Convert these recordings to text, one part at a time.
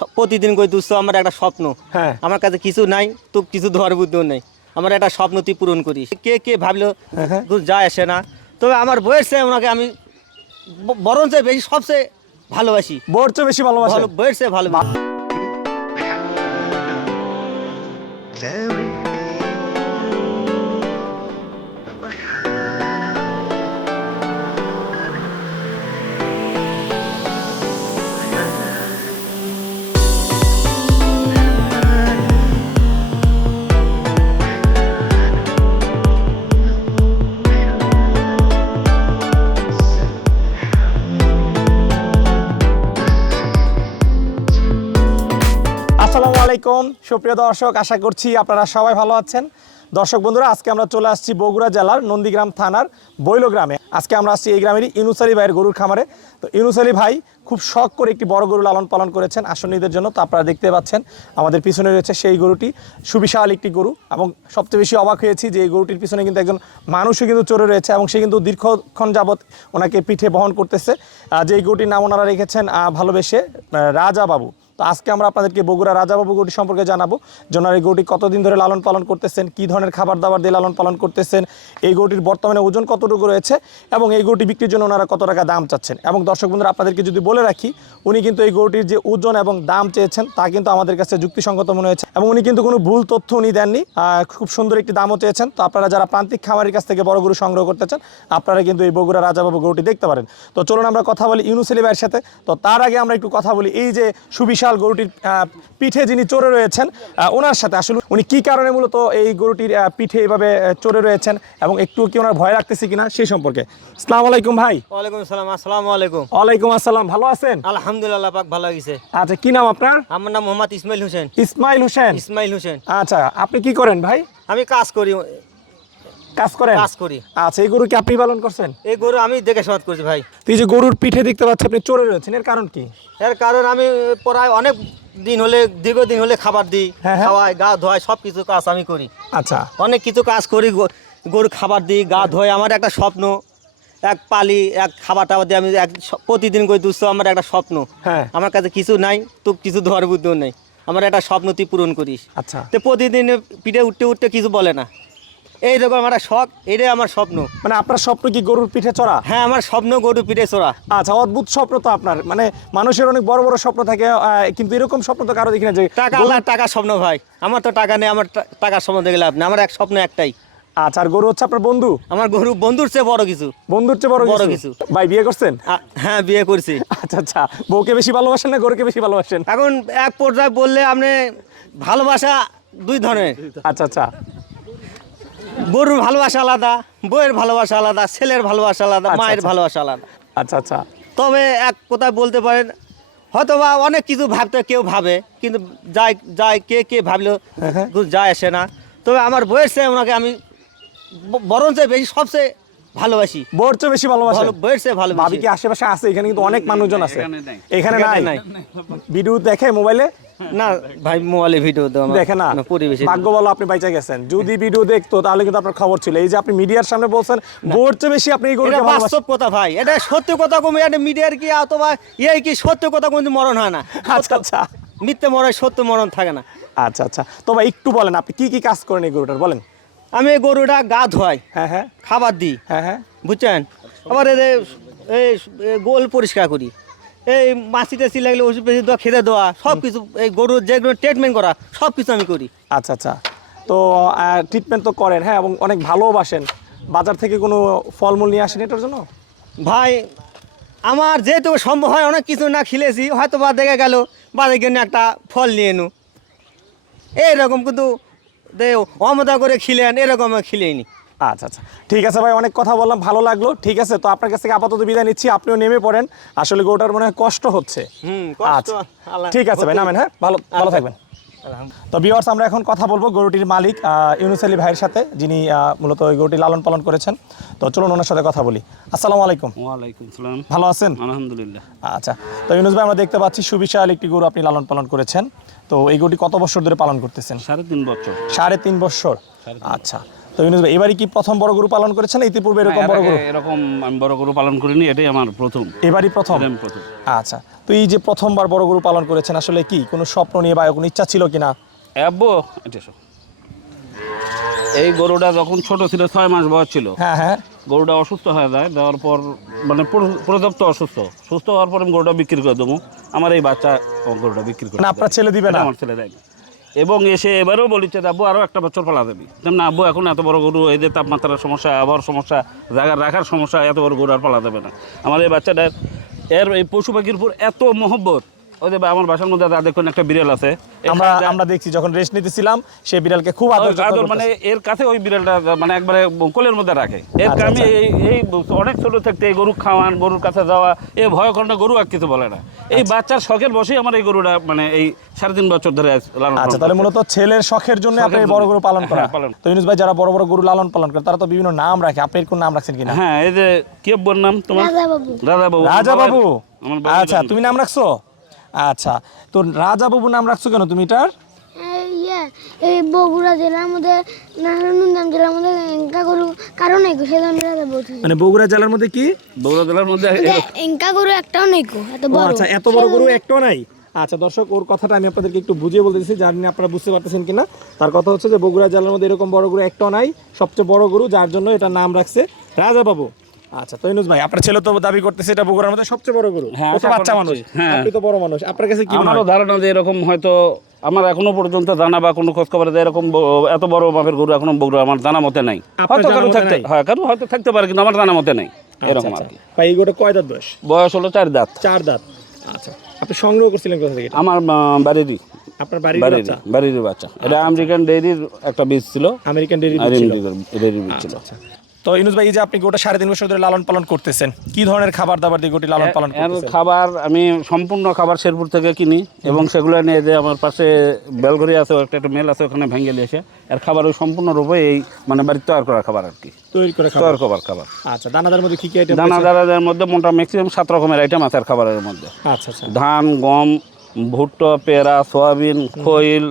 প্রতিদিন কই দুঃস্থ আমার একটা স্বপ্ন। হ্যাঁ, আমার কাছে কিছু নাই, তো কিছু ধোয়ার বুদ্ধিও নেই। আমার একটা স্বপ্ন তুই পূরণ করিস। কে কে ভাবলো যায় আসে না, তবে আমার বইয়ের চেয়ে ওনাকে আমি বরঞ্চ বেশি সবচেয়ে ভালোবাসি। বউর চেয়ে বেশি ভালোবাসেন? বইয়ের চেয়ে ভালোবাসি। আসসালামু আলাইকুম সুপ্রিয় দর্শক, আশা করছি আপনারা সবাই ভালো আছেন। দর্শক বন্ধুরা, আজকে আমরা চলে আসছি বগুড়া জেলার নন্দীগ্রাম থানার বৈলো গ্রামে। আজকে আমরা আসছি এই গ্রামেরই ইউনুস আলী ভাইয়ের গরুর খামারে। তো ইউনুস আলী ভাই খুব শখ করে একটি বড় গরু লালন পালন করেছেন আসন্নীদের জন্য। তো আপনারা দেখতে পাচ্ছেন আমাদের পিছনে রয়েছে সেই গরুটি, সুবিশাল একটি গরু। এবং সবচেয়ে বেশি অবাক হয়েছি যে এই গরুটির পিছনে কিন্তু একজন মানুষও কিন্তু চড়ে রয়েছে এবং সে কিন্তু দীর্ঘক্ষণ যাবৎ ওনাকে পিঠে বহন করতেছে। যে এই গরুটির নাম ওনারা রেখেছেন ভালোবেসে রাজা বাবু। তো আজকে আমরা আপনাদেরকে বগুড়া রাজাবাবু গরুটি সম্পর্কে জানাবো। ওনার এই গরুটি কতদিন ধরে লালন পালন করতেছেন, কী ধরনের খাবার দাবার দিয়ে লালন পালন করতেছেন, এই গরুটির বর্তমানে ওজন কতটুকু রয়েছে এবং এই গরুটি বিক্রির জন্য ওনারা কত টাকা দাম চাচ্ছেন। এবং দর্শক বন্ধুরা, আপনাদেরকে যদি বলে রাখি, উনি কিন্তু এই গরুটির যে ওজন এবং দাম চেয়েছেন তা কিন্তু আমাদের কাছে যুক্তিসঙ্গত মনে হয়েছে এবং উনি কিন্তু কোনো ভুল তথ্য উনি দেননি। খুব সুন্দর একটি দামও চেয়েছেন। তো আপনারা যারা প্রান্তিক খামারের কাছ থেকে বড় গরু সংগ্রহ করতে চান, আপনারা কিন্তু এই বগুড়া রাজাবাবু গরুটি দেখতে পারেন। তো চলুন আমরা কথা বলি ইউনুস আলী ভাইয়ের সাথে। তো তার আগে আমরা একটু কথা বলি এই যে সুবিশাল গরুটির পিঠে যিনি চড়ে রয়েছেন ওনার সাথে। আসলে উনি কি কারণে মূলত এই গরুটির পিঠে এইভাবে চড়ে রয়েছেন এবং একটু কি ওনার ভয় লাগতেছে কিনা সেই সম্পর্কে। আসসালামু আলাইকুম ভাই। ওয়ালাইকুম আসসালাম। আসসালামু আলাইকুম। ওয়ালাইকুম আসসালাম, ভালো আছেন? আলহামদুলিল্লাহ, পাক ভালো গেছে। আচ্ছা, কি নাম আপনার? আমার নাম মোহাম্মদ ইসমাইল হোসেন। ইসমাইল হোসেন। ইসমাইল হোসেন। আচ্ছা, আপনি কি করেন ভাই? আমি কাজ করি। কাজ করি। আচ্ছা, এই গরু কি আপনি পালন করছেন? এই গরু আমি দেখে শোধ করছি ভাই। এই যে গরুর পিঠে দেখতে পাচ্ছি আপনি চড়ে রয়েছেন, এর কারণ কি? এর কারণ আমি প্রায় অনেক দিন হলে, দীর্ঘদিন হলে খাবার দিই, খাওয়াই, গা ধোয়াই, সব কিছু কাজ আমি করি। আচ্ছা, অনেক কিছু কাজ করি, গরু খাবার দিই, গা ধোয়। আমার একটা স্বপ্ন, এক পালি, এক খাবার টাবার দিয়ে আমি প্রতিদিন করে দুঃস্থ আমার একটা স্বপ্ন। হ্যাঁ, আমার কাছে কিছু নাই, তো কিছু ধোয়ার বুদ্ধিও নেই। আমার একটা স্বপ্ন তুই পূরণ করিস। আচ্ছা, তো প্রতিদিন পিঠে উঠতে উঠতে কিছু বলে না, এইরকম আমার শখ, এটাই আমার স্বপ্ন। মানে আপনার স্বপ্ন কি গরুর পিঠে চড়া? হ্যাঁ, আমার স্বপ্ন গরু পিঠে চড়া। আচ্ছা, অদ্ভুত স্বপ্ন তো আপনার। মানে মানুষের অনেক বড় বড় স্বপ্ন থাকে, কিন্তু এরকম স্বপ্ন তো কারো দেখি না যে টাকা। আল্লাহ টাকার স্বপ্ন ভাই, আমার তো টাকা নেই, আমার টাকার স্বপ্ন দেখে লাভ নেই। আমার এক স্বপ্ন একটাই। আচ্ছা, আর গরু হচ্ছে আপনার বন্ধু? আমার গরু বন্ধুর চেয়ে বড় কিছু। বন্ধুর চেয়ে বড় কিছু। ভাই, বিয়ে করছেন? হ্যাঁ, বিয়ে করছি। আচ্ছা আচ্ছা, বউকে বেশি ভালোবাসেন না গরুকে বেশি ভালোবাসেন? এখন এক পর্যায়ে বললে আপনি ভালোবাসা দুই ধরনের। আচ্ছা আচ্ছা, গরুর ভালোবাসা আলাদা, বউয়ের ভালোবাসা আলাদা, ছেলের ভালোবাসা আলাদা, মায়ের ভালোবাসা আলাদা। আচ্ছা আচ্ছা, তবে এক কথায় বলতে পারেন, হয়তো বা অনেক কিছু ভাবতে কেউ ভাবে, কিন্তু যায় কে কে ভাবলো যায় আসে না। তবে আমার বউয়ের চেয়ে ওনাকে আমি বরঞ্চ বেশি সবচেয়ে ভালোবাসি। বউর চেয়ে বেশি ভালোবাসেন? বউয়ের চেয়ে ভালোবাসি। ভাবি কি আশেপাশে আছে? এখানে কিন্তু অনেক মানুষজন আছে। এখানে নাই? ভিডিও দেখে মোবাইলে? না ভাই, মোবাইলে ভিডিও দেখে না। পরিবেশে ভাগ্য বলো আপনি বাইচা গেছেন। যদি ভিডিও দেখতো তাহলে কিন্তু আপনার খবর ছিল। এই যে আপনি মিডিয়ার সামনে বলছেন বউর চেয়ে বেশি আপনি এই গরুকে ভালোবাসেন। বাস্তব কথা ভাই, এটা সত্য কথা। কমে এটা মিডিয়ার কি অথবা এই কি সত্য কথা কিন্তু মরণ হয় না। আচ্ছা আচ্ছা, মিথ্যে মরণ, সত্য মরণ থাকে না। আচ্ছা আচ্ছা, তো ভাই একটু বলেন আপনি কি কি কাজ করেন এই গরুটার, বলেন। আমি এই গরুটা গা ধোয়াই, হ্যাঁ হ্যাঁ, খাবার দিই, হ্যাঁ হ্যাঁ, বুঝছেন। আবার এই গোল পরিষ্কার করি, এই মাছি টাছি লাগলে ওষুধ পেষুধ দেওয়া, খেতে দেওয়া, সব কিছু, এই গরুর যেগুলো ট্রিটমেন্ট করা, সব কিছু আমি করি। আচ্ছা আচ্ছা, তো ট্রিটমেন্ট তো করেন, হ্যাঁ, এবং অনেক ভালোবাসেন। বাজার থেকে কোনো ফলমূল নিয়ে আসেন এটার জন্য? ভাই, আমার যেহেতু সম্ভব হয় অনেক কিছু না খেলেছি, হয়তো বা দেখে গেল বাজারে গিয়ে একটা ফল নিয়ে এনু, এইরকম। কিন্তু অমতা করে খিলেন, এরকম খিলেইনি। আচ্ছা আচ্ছা, ঠিক আছে ভাই, অনেক কথা বললাম, ভালো লাগলো। ঠিক আছে, তো আপনার কাছ থেকে আপাতত বিদায় নিচ্ছি। আপনিও নেমে পড়েন, আসলে গরুটার মনে হয় কষ্ট হচ্ছে। আচ্ছা, ঠিক আছে ভাই, নামেন। হ্যাঁ, ভালো থাকবেন। তো ভিউয়ার্স, আমরা এখন কথা বলবো গরুটির মালিক ইউনুস আলী ভাইয়ের সাথে, যিনি মূলত ওই গরুটি লালন পালন করেছেন। তো চলুন ওনার সাথে কথা বলি। আসসালামু আলাইকুম। ওয়ালাইকুম সালাম। ভালো আছেন? আলহামদুলিল্লাহ। আচ্ছা, তো ইউনুস ভাই, আমরা দেখতে পাচ্ছি সুবিশাল একটি গরু আপনি লালন পালন করেছেন। তো এই গরুটি কত বছর ধরে পালন করতেছেন? 3.5 বছর। 3.5 বছর। আচ্ছা, তো ইউনুস ভাই এবারই কি প্রথম বড় গরু পালন করেছেন, ইতিপূর্বে এরকম বড় গরু? এরকম আমি বড় গরু পালন করিনি, এটাই আমার প্রথম। এবারই প্রথম? এটাই আমি প্রথম। আচ্ছা, তো এই যে প্রথমবার বড় গরু পালন করেছেন, আসলে কি কোনো স্বপ্ন নিয়ে বা কোনো ইচ্ছা ছিল কিনা? আব্বু এটা এসো। এই গরুটা যখন ছোট ছিল, 6 মাস বয়স ছিল, হ্যাঁ হ্যাঁ। গরুটা অসুস্থ হয়ে যায়, দেওয়ার পর মানে পর্যাপ্ত অসুস্থ, সুস্থ হওয়ার পর আমি গরুটা বিক্রি করে দেবো। আমার এই বাচ্চা গরুটা বিক্রি করে না, আপনার ছেলে দিবে না? আমার ছেলে দেয়নি। এবং এসে এবারেও বলিছে আব্বু আরও একটা বছর পালা দেবি। না আব্বু, এখন এত বড় গরু, এই যে তাপমাত্রার সমস্যা, আবহাওয়ার সমস্যা, জায়গা রাখার সমস্যা, এত বড় গরু আর পালা দেবে না। আমার এই বাচ্চাটার এই পশু পাখির উপর এত মহব্বত। ওই যে আমার বাসার মধ্যে দেখুন একটা বিড়াল আছে, আমরা দেখছি যখন রেস্ট নিতেছিলাম সেই বিড়ালকে খুব আদর মানে এর কাছে ওই বিড়ালটা মানে একবারে কোলের মধ্যে রাখে। এর আমি এই অনেক ছোট থাকতে এই গরু খাওয়ান, গরুর কাছে যাওয়া, এই ভয় করে না, গরু আর কিছু বলে না। এই বাচ্চার শখের বসেই আমার এই গরুটা মানে এই 3.5 বছর ধরে লালন। আচ্ছা, তাহলে মূলত ছেলের শখের জন্য আপনি এই বড় গরু পালন করা। তো ইউনুস ভাই, যারা বড় বড় গরু লালন পালন করে তারা তো বিভিন্ন নাম রাখে, আপনি কোন নাম রাখছেন কিনা? হ্যাঁ, এই যে কি বল নাম তোমার? রাজা বাবু। রাজা বাবু, আচ্ছা তুমি নাম রাখছো? আচ্ছা, তো রাজা বাবু নাম রাখছো কেন তুমি এটার? এই বগুড়া জেলার মধ্যে নারায়ণগঞ্জ জেলার মধ্যে এঙ্কা গরু কারণ নাই, সেজন্য রাজা বলছি। মানে বগুড়া জেলার মধ্যে কি? বগুড়া জেলার মধ্যে এঙ্কা গরু একটাও নেই গো, এত বড়। আচ্ছা, এত বড় গরু একটাও নাই। আচ্ছা দর্শক, ওর কথাটা আমি আপনাদেরকে একটু বুঝিয়ে বলতে দিচ্ছি, জানি না আপনারা বুঝতে পারতেছেন কিনা। তার কথা হচ্ছে যে বগুড়া জেলার মধ্যে এরকম বড় গরু একটাও নাই, সবচেয়ে বড় গরু, যার জন্য এটার নাম রাখছে রাজা বাবু। আচ্ছা, তো ইউনুস ভাই, আপনার ছেলে তো দাবি করতেছে এটা বগুড়ার মধ্যে সবচেয়ে বড় গরু। হ্যাঁ, ও তো বাচ্চা মানুষ, আপনি তো বড় মানুষ, আপনার কাছে কি মনে হয়? আমারও ধারণা যে এরকম হয়তো আমার এখনো পর্যন্ত জানা বা কোনো খোঁজ খবর এরকম এত বড় মাপের গরু এখনো বগুড়া আমার জানা মতে নাই। হয়তো কারো থাকতে, হ্যাঁ কারো হয়তো থাকতে পারে, কিন্তু আমার জানা মতে নাই এরকম আর কি। ভাই এই গরুটা কয় দাঁত বয়স? বয়স হলো 4 দাঁত। 4 দাঁত। আচ্ছা, আপনি সংগ্রহ করছিলেন কোথা থেকে? আমার বাড়িরই। আপনার বাড়ির বাচ্চা? বাড়ির বাচ্চা। এটা আমেরিকান ডেইরির একটা বীজ ছিল। আমেরিকান ডেইরি বীজ ছিল। তো ইউনুস ভাই, এই যে আপনি গোটা 3.5 বছর ধরে লালন পালন করতেছেন, কি ধরনের খাবার দাবার দিয়ে গোটি লালন পালন করতেছেন? খাবার আমি সম্পূর্ণ খাবার শেরপুর থেকে কিনি, এবং সেগুলো নিয়ে যে আমার পাশে বেলঘড়ি আছে, একটা মেল আছে, ওখানে ভেঙে নিয়ে এসে এর খাবার ওই সম্পূর্ণরূপে এই মানে বাড়িতে তৈরি করা খাবার আর কি। তৈরি খাবার। আচ্ছা, দানাদার মধ্যে কি কি আইটেম? দানাদারের মধ্যে মোটা ম্যাক্সিমাম 7 রকমের আইটেম আছে আর খাবারের মধ্যে। আচ্ছা আচ্ছা। ধান, গম, ভুট্টা, পেঁড়া, সয়াবিন, খৈল,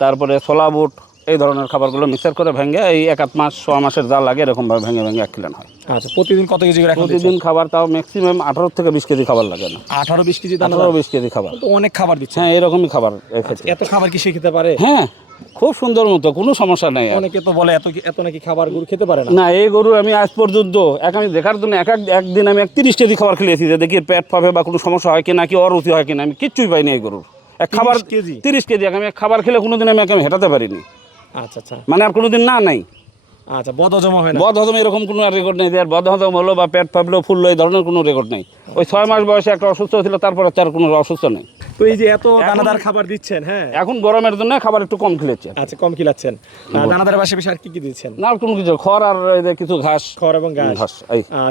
তারপরে ছোলা বুট, এই ধরনের খাবারগুলো মিক্সার করে ভেঙে এই 1 মাস 6 মাসের যা লাগে এরকমভাবে ভেঙে ভেঙে 1 কিলো হয়। আচ্ছা, প্রতিদিন কত কেজি করে? প্রতিদিন খাবার তাও ম্যাক্সিমাম 18 থেকে 20 কেজি খাবার লাগে না। 18-20 কেজি দানা? 18-20 কেজি খাবার তো অনেক খাবার দিচ্ছে। হ্যাঁ, এরকমই খাবার। এত খাবার কি সে খেতে পারে? হ্যাঁ, খুব সুন্দর মতো, কোনো সমস্যা নেই। অনেকে তো বলে এত নাকি খাবার গরু খেতে পারে না। না, এই গরু আমি আজ পর্যন্ত আমি দেখার জন্য একদিন আমি 30 কেজি খাবার খেয়েছি, যে দেখি পেট পাবে বা কোনো সমস্যা হয় কিনা, কি অরুচি হয় কিনা, আমি কিচ্ছুই পাইনি এই গরুর। খাবার 30 কেজি আমি খাবার খেলে কোনোদিন আমি হেঁটাতে পারিনি। আচ্ছা আচ্ছা, মানে আর কোনোদিন নাই। আচ্ছা, বদহজম হয় না? বদহজম এরকম কোনো রেকর্ড নেই, আর বদহজম হলো বা পেট ফাবলো ফুললো এই ধরনের কোনো রেকর্ড নেই। ওই 6 মাস বয়সে একটা অসুস্থ ছিল, তারপর আর কোনো অসুস্থ নেই। তো এই যে এত দানাদার খাবার দিচ্ছেন, হ্যাঁ, এখন গরমের জন্য খাবার একটু কম খেলেছে। আচ্ছা, কম খিলাচ্ছেন। দানাদারের পাশাপাশি আর কি দিচ্ছেন? না, কোনো কিছু খড় আর কিছু ঘাস। খড় এবং ঘাস।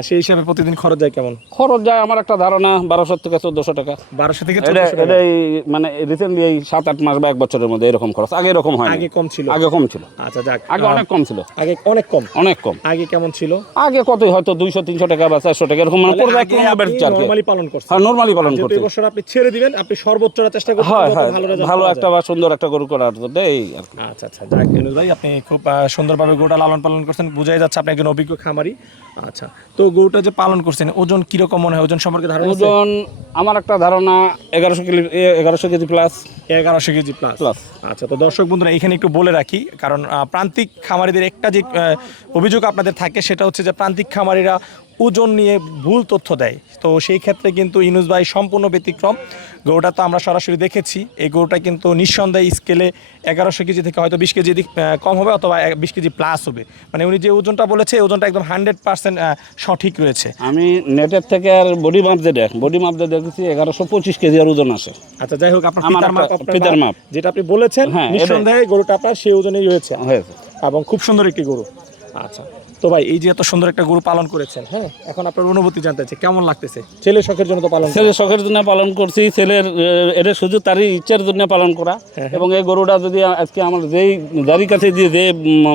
সেই হিসাবে প্রতিদিন খরচ যায় কেমন? খরচ যায় আমার একটা ধারণা 1200 থেকে 1400 টাকা। 1200 থেকে 1400 টাকা? এটাই মানে রিসেন্টলি এই 7-8 মাস বা 1 বছরের মধ্যে এরকম খরচ। আগে এরকম হয়, আগে কম ছিল? আগে কম ছিল। আচ্ছা, যাক, আগে অনেক কম ছিল। আগে অনেক কম? অনেক কম। আগে কেমন ছিল? আগে কতই হয়তো 200-300 টাকা বা 400 টাকা এরকম মানে পড়বে। নরমালি পালন করছেন? হ্যাঁ, নরমালি পালন করতে। এই বছর আপনি ছেড়ে দিবেন, আপনি সর্বোচ্চটা চেষ্টা করবেন ভালো একটা বা সুন্দর একটা গরু করার জন্য এই আর কি। আচ্ছা আচ্ছা, যাক ইউনুস ভাই, আপনি খুব সুন্দরভাবে গরুটা লালন পালন করছেন, বোঝাই যাচ্ছে আপনি একজন অভিজ্ঞ খামারি। আচ্ছা, তো গরুটা যে পালন করছেন, ওজন কিরকম মনে হয়? ওজন সম্পর্কে ধারণা আছে? ওজন আমার একটা ধারণা 1100 কেজি প্লাস। 1100 KG plus. আচ্ছা, তো দর্শক বন্ধুরা, এখানে একটু বলে রাখি, কারণ প্রান্তিক খামারিদের একটা যে অভিযোগ আপনাদের থাকে, সেটা হচ্ছে যে প্রান্তিক খামারিরা ওজন নিয়ে ভুল তথ্য দেয়। তো সেই ক্ষেত্রে কিন্তু ইউনুস ভাই সম্পূর্ণ ব্যতিক্রম। গরুটা তো আমরা সরাসরি দেখেছি, এই গরুটা কিন্তু নিঃসন্দেহে স্কেলে 1100 কেজি থেকে হয়তো 20 কেজি কম হবে, অথবা 20 কেজি প্লাস হবে। মানে উনি যে ওজনটা বলেছে, ওজনটা একদম 100% সঠিক রয়েছে। আমি নেটের থেকে আর বডি মাপ দিয়ে দেখেছি 1125 কেজি আর ওজন আছে। আচ্ছা, যাই হোক, আপনার পিতার মাপ যেটা আপনি বলেছেন, হ্যাঁ, নিঃসন্দেহে গরুটা আপনার সেই ওজনেই হয়েছে এবং খুব সুন্দর একটি গরু। আচ্ছা, তো ভাই, এই যে এত সুন্দর একটা গরু পালন করেছেন, হ্যাঁ, এখন আপনার অনুভূতি জানতে চাই, কেমন লাগতেছে? ছেলের শখের জন্য তো পালন? ছেলের শখের জন্য পালন করছি। ছেলের এটা শুধু তারই ইচ্ছার জন্য পালন করা। এবং এই গরুটা যদি আজকে আমার যার কাছে দিয়ে যে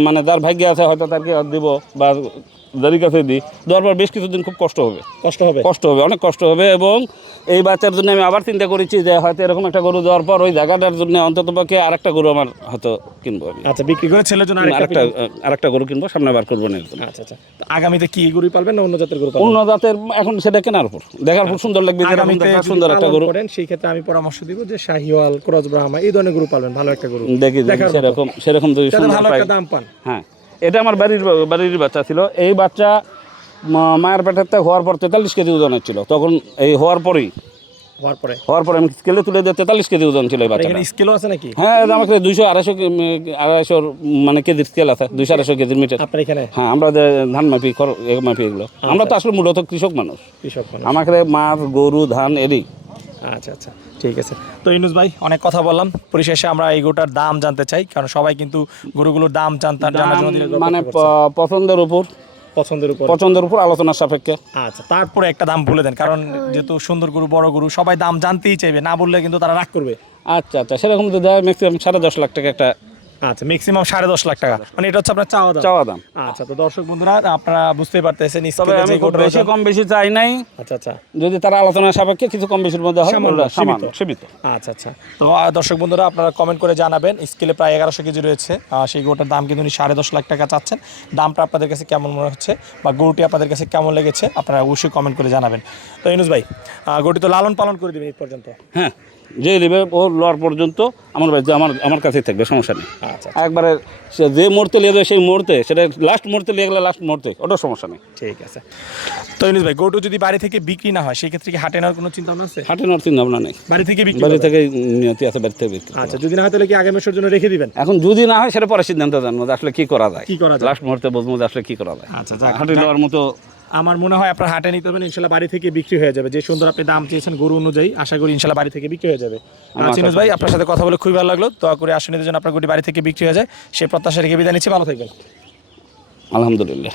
মানে যার ভাগ্যে আছে, হয়তো তাকে দিব বা যাদের কাছে দিই, দেওয়ার পর বেশ কিছুদিন খুব কষ্ট হবে, কষ্ট হবে অনেক কষ্ট হবে। এবং এই বাচ্চার জন্য আমি আবার চিন্তা করেছি যে হয়তো এরকম একটা গরু দেওয়ার পর ওই জায়গাটার জন্য অন্তত পক্ষে আরেকটা গরু আমার হয়তো কিনবো আমি। আচ্ছা, বিক্রি করে ছেলের জন্য আরেকটা গরু কিনবো, সামনে বার করবো না এরকম। আচ্ছা আচ্ছা। তো আগামীতে কি গরু পালবেন না অন্য জাতের গরু পালবেন? অন্য জাতের এখন সেটা কেনার উপর, দেখার পর সুন্দর লাগবে, যেরকম আগামীতে দেখা যদি সুন্দর একটা পালন গরু করেন সেই ক্ষেত্রে আমি পরামর্শ দিব যে শাহিওয়াল, ক্রস ব্রাহ্মা এই ধরনের গরু পালবেন, ভালো একটা গরু দেখি দেখার মতো। সেরকম যদি যাতে সুন্দর ভালো পাই। একটা দাম পান। হ্যাঁ, এটা আমার বাড়ির বাচ্চা ছিল। এই বাচ্চা মায়ের পেটের হওয়ার পর 43 কেজি ওজনের ছিল। তখন এই হওয়ার পরে আমি স্কেলে তুলে দিয়ে 43 কেজি ওজন ছিল এই বাচ্চাটা। এখানে স্কেলও আছে নাকি? হ্যাঁ, আমাকে 200-250 মানে কেজির স্কেল আছে, 200-250 কেজির মিটার। আপনার এখানে? হ্যাঁ, আমরা যে ধান মাপি মাপি এগুলো। আমরা তো আসলে মূলত কৃষক মানুষ। আমাকে মাছ, গরু, ধান এরই। আচ্ছা আচ্ছা, ঠিক আছে। তো ইউনুস ভাই, অনেক কথা বললাম, পরিশেষে আমরা এই গরুটার দাম জানতে চাই, কারণ সবাই কিন্তু গরুগুলোর দাম জানার জন্য মানে পছন্দের উপর আলোচনার সাপেক্ষে। আচ্ছা, তারপরে একটা দাম বলে দেন, কারণ যেহেতু সুন্দর গরু, বড় গরু, সবাই দাম জানতেই চাইবে, না বললে কিন্তু তারা রাগ করবে। আচ্ছা, সেরকম তো দেয় ম্যাক্সিমাম 10.5 লাখ টাকা একটা। আচ্ছা, ম্যাক্সিমাম 10.5 লাখ টাকা, মানে এটা হচ্ছে আপনার চাওয়া দাম। আচ্ছা, তো দর্শক বন্ধুরা আপনারা বুঝতেই পারতেছেন, তবে আমি খুব বেশি কম বেশি চাই নাই। আচ্ছা, যদি তারা আলোচনার সাপেক্ষে কিছু কম বেশির মধ্যে হয়, সীমিত। আচ্ছা, তো দর্শক বন্ধুরা আপনারা কমেন্ট করে জানাবেন। স্কেলে প্রায় 1100 কেজি রয়েছে, সেই গরুটার দাম কিন্তু উনি 10.5 লাখ টাকা চাচ্ছেন। দামটা আপনাদের কাছে কেমন মনে হচ্ছে বা গরুটি আপনাদের কাছে কেমন লেগেছে আপনারা অবশ্যই কমেন্ট করে জানাবেন। তো ইউনুস ভাই, গরুটি তো লালন পালন করে দেবেন এই পর্যন্ত? হ্যাঁ, যে নেবে ও লওয়ার পর্যন্ত আমার বাড়িতে আমার কাছেই থাকবে, সমস্যা নেই। আচ্ছা, একবারে সে যে মুহূর্তে লিয়ে যাবে সেই মুহূর্তে, সেটা লাস্ট মুহূর্তে লিয়ে গেলে লাস্ট মুহূর্তে, ওটা সমস্যা নেই। ঠিক আছে। তো ইউনুস ভাই, গরুটি যদি বাড়ি থেকে বিক্রি না হয় সেই ক্ষেত্রে কি হাটে নেওয়ার কোনো চিন্তা ভাবনা আছে? হাটে নেওয়ার চিন্তা ভাবনা নেই, বাড়ি থেকে বিক্রি? বাড়ি থেকে নিয়তি আছে, বাড়ি থেকে বিক্রি। আচ্ছা, যদি না হয় তাহলে কি আগামী বছর জন্য রেখে দিবেন? এখন যদি না হয় সেটা পরে সিদ্ধান্ত জানবো যে আসলে কি করা যায়, কি করা যায়? লাস্ট মুহূর্তে বুঝবো যে আসলে কি করা যায়। আচ্ছা, হাটে নেওয়ার মতো আমার মনে হয় আপনার হাটে নিতে হবেন, ইনশাল্লাহ বাড়ি থেকে বিক্রি হয়ে যাবে। যে সুন্দর আপনি দাম চেয়েছেন গরু অনুযায়ী, আশা করি ইনশাল্লাহ বাড়ি থেকে বিক্রি হয়ে যাবে। চিনুস ভাই, আপনার সাথে কথা বলে খুবই ভালো লাগলো। দয়া করে আসুন, জন্য আপনার গরুটি বাড়ি থেকে বিক্রি হয়ে যায় সেই প্রত্যাশা রেখে বিদায় নিচ্ছি। ভালো থাকবেন। আলহামদুলিল্লাহ।